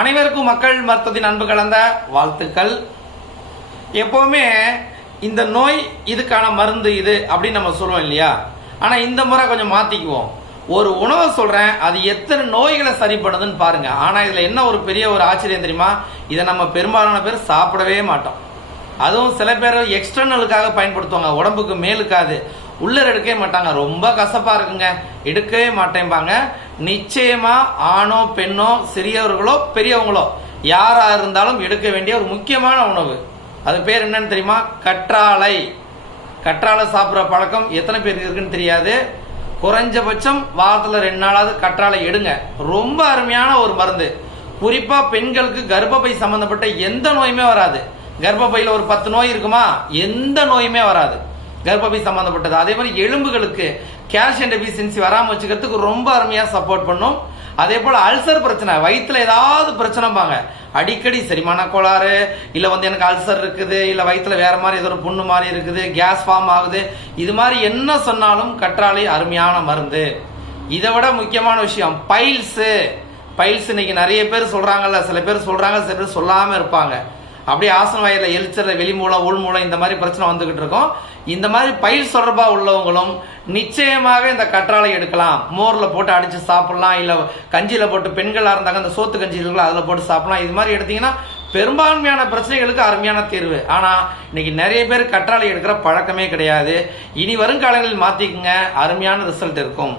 அனைவருக்கும் மக்கள் மருத்துவத்தின் அன்பு கலந்த வாழ்த்துக்கள். எப்போவுமே இந்த நோய் இதுக்கான மருந்து இது அப்படின்னு நம்ம சொல்லுவோம் இல்லையா? ஆனால் இந்த முறை கொஞ்சம் மாற்றிக்குவோம் ஒரு உணவை சொல்கிறேன் அது எத்தனை நோய்களை சரி பண்ணுதுன்னு பாருங்கள் ஆனால் இதில் என்ன ஒரு பெரிய ஒரு ஆச்சரியம் தெரியுமா? இதை நம்ம பெரும்பாலான பேர் சாப்பிடவே மாட்டோம். அதுவும் சில பேர் எக்ஸ்டர்னலுக்காக பயன்படுத்துவாங்க. உடம்புக்கு மேலுக்காது. உள்ளர் எடுக்கவே மாட்டாங்க. ரொம்ப கசப்பாக இருக்குங்க. எடுக்கவே மாட்டேம்பாங்க. நிச்சயமாக ஆணோ பெண்ணோ சிறியவர்களோ பெரியவங்களோ யாராக இருந்தாலும் எடுக்க வேண்டிய ஒரு முக்கியமான உணவு. அது பேர் என்னன்னு தெரியுமா? கற்றாழை. கற்றாழை சாப்பிட்ற பழக்கம் எத்தனை பேருக்கு இருக்குன்னு தெரியாது. குறைஞ்சபட்சம் வாரத்தில் ரெண்டு நாளாவது கற்றாழை எடுங்க. ரொம்ப அருமையான ஒரு மருந்து. குறிப்பாக பெண்களுக்கு கர்ப்பப்பை சம்மந்தப்பட்ட எந்த நோயுமே வராது. கர்ப்பப்பையில் ஒரு பத்து நோய் இருக்குமா? எந்த நோயுமே வராது. கர்ப்பப்பை சம்மந்தப்பட்டது அதே மாதிரி எலும்புகளுக்கு கால்சியம் டெபிசியன்சி வராமல் வச்சுக்கிறதுக்கு ரொம்ப அருமையாக சப்போர்ட் பண்ணும். அதே போல் அல்சர் பிரச்சனை. வயிற்றில் ஏதாவது பிரச்சனைப்பாங்க அடிக்கடி செரிமான கோளாறு இல்லை வந்து எனக்கு அல்சர் இருக்குது இல்லை வயிற்றில் வேறு மாதிரி ஏதோ ஒரு புண்ணு மாதிரி இருக்குது கேஸ் ஃபார்ம் ஆகுது. இது மாதிரி என்ன சொன்னாலும் கற்றாழை அருமையான மருந்து. இதை விட முக்கியமான விஷயம் பைல்ஸு பைல்ஸ் இன்னைக்கு நிறைய பேர் சொல்கிறாங்கல்ல சில பேர் சொல்கிறாங்க சில பேர் சொல்லாமல் இருப்பாங்க. அப்படியே ஆசன வயல எலிச்சல வெளி மூலம் இந்த மாதிரி பிரச்சனை வந்துகிட்டு இருக்கும். இந்த மாதிரி பயிர் தொடர்பாக உள்ளவங்களும் நிச்சயமாக இந்த கற்றாழை எடுக்கலாம். மோர்ல போட்டு அடிச்சு சாப்பிடலாம் இல்ல கஞ்சியில போட்டு பெண்களா இருந்தாங்க அந்த சோத்து கஞ்சி இருக்குல்ல அதுல போட்டு சாப்பிடலாம். இது மாதிரி எடுத்தீங்கன்னா பெரும்பான்மையான பிரச்சனைகளுக்கு அருமையான தீர்வு. ஆனா இன்னைக்கு நிறைய பேர் கற்றாழை எடுக்கிற பழக்கமே கிடையாது. இனி வருங்காலங்களில் மாத்திக்குங்க. அருமையான ரிசல்ட் இருக்கும்.